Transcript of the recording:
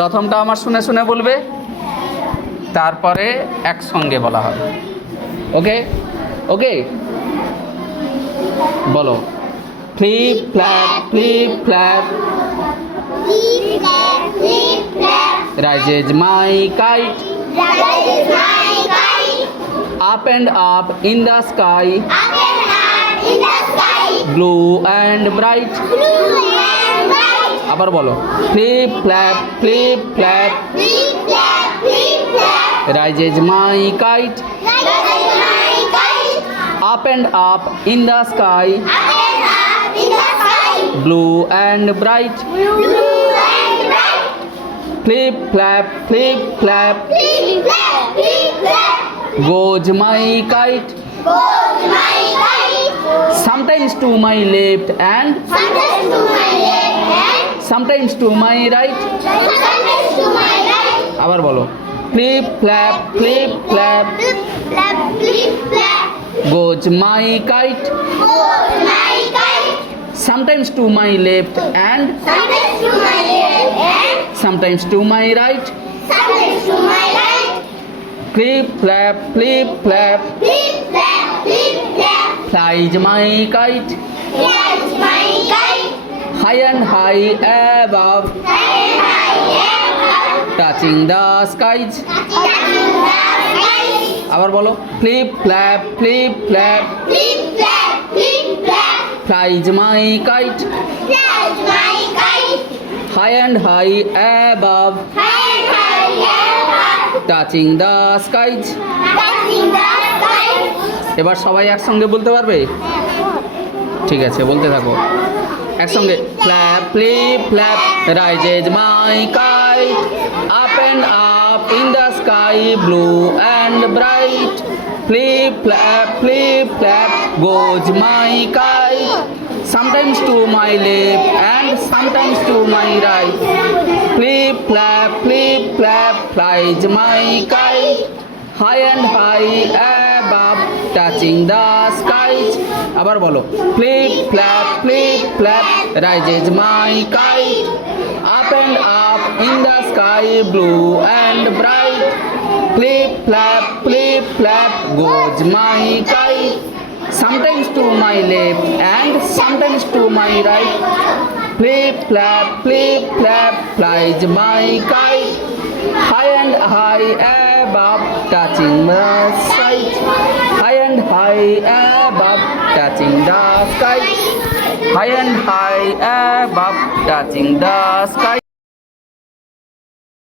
প্রথমটা আমার শুনে শুনে বলবে, তারপরে একসঙ্গে বলা হবে। ওকে ওকে, বলো। Flip flap, flip flap, rises my kite, up and up in the sky, blue and bright. আবার বলো। Flip flap, flip flap, rises my kite, up and up in the sky, blue and bright. Flip flap, flip flap, goes my kite, sometimes to my left and sometimes to my right. আবার বলো। Flip flap, flip flap, goes my kite, sometimes to my left and sometimes to my right. Flip flap, flip flap, flies my kite, high and high above, touching the skies. আবার বলো। Flip flap, flip flap, flies my kite, high and high above, touching the skies. এবার সবাই একসঙ্গে বলতে পারবে? ঠিক আছে, বলতে থাকো একসঙ্গে। Flap, flip flap, rises my kite, up and up in the sky, blue and bright. Flip flap, flip flap, goes my kite, sometimes to my left and sometimes to my right. Flip flap, flip flap, flies my kite, high and high above, touching the skies. আবার বলো। Flip flap, flip flap, rises my kite, up and up in the sky, blue and bright. Flip flap, flip flap, goes my kite, sometimes to my left and sometimes to my right. Flip flap, flip flap, flies my kite, high and high above, touching the sky, high and high above, touching the sky, high and high above, touching the sky.